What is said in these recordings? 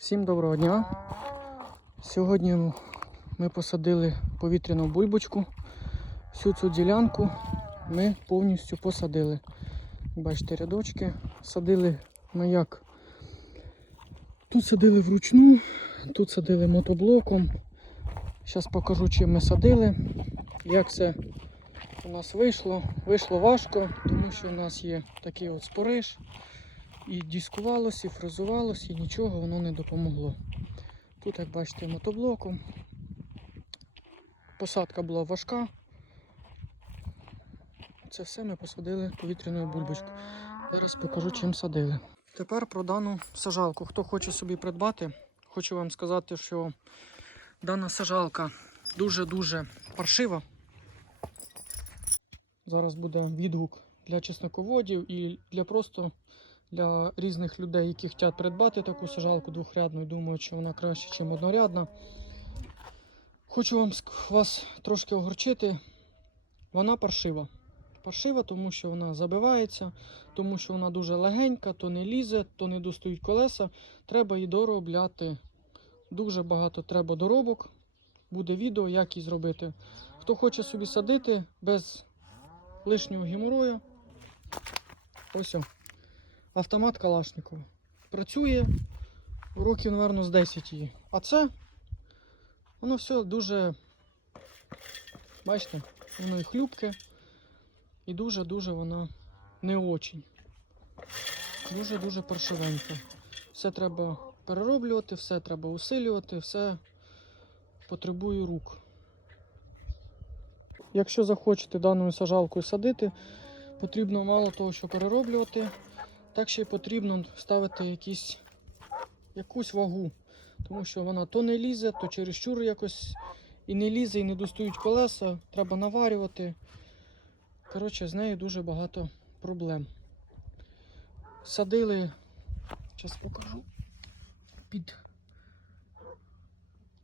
Всім доброго дня. Сьогодні ми посадили повітряну бульбочку. Всю цю ділянку ми повністю посадили. Бачите, рядочки. Садили ми як? Тут садили вручну, тут садили мотоблоком. Зараз покажу, чим ми садили. Як це у нас вийшло. Вийшло важко, тому що у нас є такий от спориш. І дискувалось, і фрезувалось, і нічого воно не допомогло. Тут, як бачите, мотоблоком. Посадка була важка. Це все ми посадили повітряною бульбочкою. Зараз покажу, чим садили. Тепер про дану сажалку. Хто хоче собі придбати, хочу вам сказати, що дана сажалка дуже-дуже паршива. Зараз буде відгук для чесноководів і для просто для різних людей, які хочуть придбати таку сажалку двохрядну і думають, що вона краще, ніж однорядна. Хочу вам вас трошки огорчити. Вона паршива. Паршива, тому що вона забивається, тому що вона дуже легенька, то не лізе, то не достають колеса. Треба її доробляти. Дуже багато треба доробок. Буде відео, як її зробити. Хто хоче собі садити без лишнього геморою. Ось. о. Автомат Калашникова. Працює років, напевно, з 10 її. А це воно все дуже. Бачите, воно і хлюпке, і дуже-дуже воно не очень. Дуже-дуже паршивеньке. Все треба перероблювати, все треба усилювати, все потребує рук. Якщо захочете даною сажалкою садити, потрібно мало того, що перероблювати, так ще й потрібно ставити якісь, якусь вагу. Тому що вона то не лізе, то чересчур якось і не лізе, і не достають колеса, треба наварювати. Коротше, з нею дуже багато проблем. Садили, зараз покажу, під,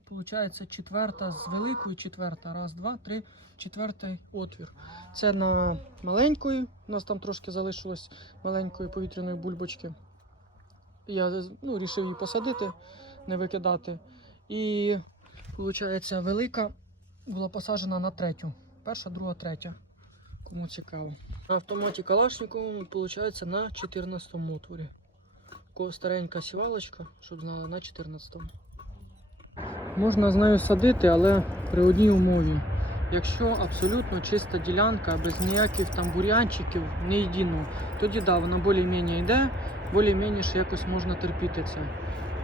Получається четверта з великої, четверта. Раз, два, три, четвертий отвір. Це на маленької, у нас там трошки залишилось маленької повітряної бульбочки. Я ну, рішив її посадити, не викидати. І виходить, велика була посаджена на третю. Перша, друга, третя. Кому цікаво. На автоматі Калашниковому виходить на 14 му отворі. Старенька сівалочка, щоб знали, на 14. Можна з нею садити, але при одній умові. Якщо абсолютно чиста ділянка, без ніяких там бур'янчиків, не єдиного, тоді да, вона більш-менш йде, більш-менш якось можна терпіти це.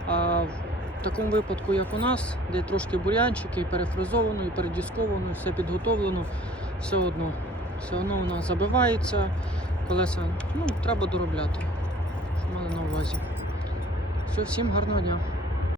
А в такому випадку, як у нас, де трошки бур'янчики, і перефризовано, і передісковано, все підготовлено, все одно. Все одно вона забивається, колеса ну, треба доробляти. Що мали на увазі. Все, всім гарного дня.